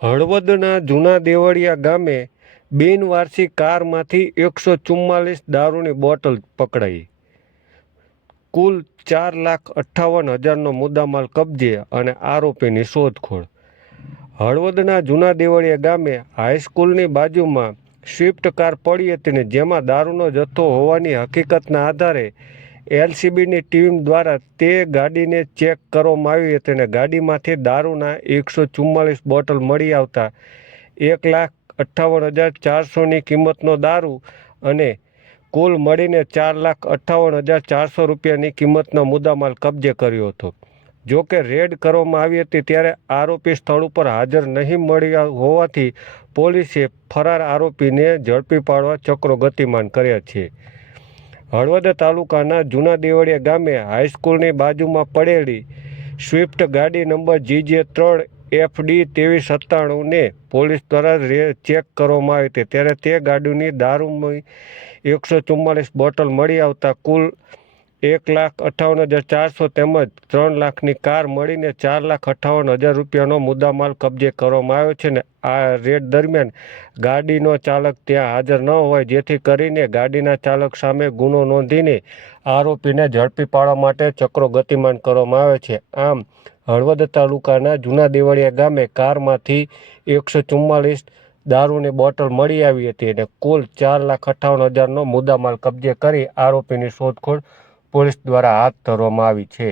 હળવદના જૂના દેવળિયા ગામે બિનવારસી કારમાંથી 144 દારૂની બોટલ પકડાઈ. કુલ 4,58,000નો મુદ્દામાલ કબજે અને આરોપીની શોધખોળ. હળવદના જૂના દેવળિયા ગામે હાઈસ્કૂલની બાજુમાં સ્વિફ્ટ કાર પડી હતી ને જેમાં દારૂનો જથ્થો હોવાની હકીકતના આધારે એલસીબીની ટીમ દ્વારા તે ગાડીને ચેક કરવામાં આવી હતી અને ગાડીમાંથી દારૂના 144 બોટલ મળી આવતા 1,58,400ની કિંમતનો દારૂ અને કુલ મળીને 4,58,400 રૂપિયાની કિંમતનો મુદ્દામાલ કબજે કર્યો હતો. જો કે રેડ કરવામાં આવી હતી ત્યારે આરોપી સ્થળ ઉપર હાજર નહીં મળ્યા હોવાથી પોલીસે ફરાર આરોપીને ઝડપી પાડવા ચક્રો ગતિમાન કર્યા છે. હળવદ તાલુકાના જૂના દેવળિયા ગામે હાઈસ્કૂલની બાજુમાં પડેલી સ્વિફ્ટ ગાડી નંબર GJ3FD 2397ને પોલીસ દ્વારા ચેક કરવામાં આવી હતી ત્યારે તે ગાડીની દારૂની 144 બોટલ મળી આવતા કુલ 1,58,400 તેમજ 3 લાખની કાર મળીને 4,58,000 રૂપિયાનો મુદ્દામાલ કબજે કરવામાં આવ્યો છે. ને આ રેડ દરમિયાન ગાડીનો ચાલક ત્યાં હાજર ન હોય જેથી કરીને ગાડીના ચાલક સામે ગુનો નોંધીને આરોપીને ઝડપી પાડવા માટે ચક્રો ગતિમાન કરવામાં આવે છે. આમ હળવદ તાલુકાના જૂના દેવળિયા ગામે કારમાંથી 144 દારૂની બોટલ મળી આવી હતી અને કુલ 4,58,000નો મુદ્દામાલ કબજે કરી આરોપીની શોધખોળ પોલીસ દ્વારા હાથ ધરવામાં આવી છે.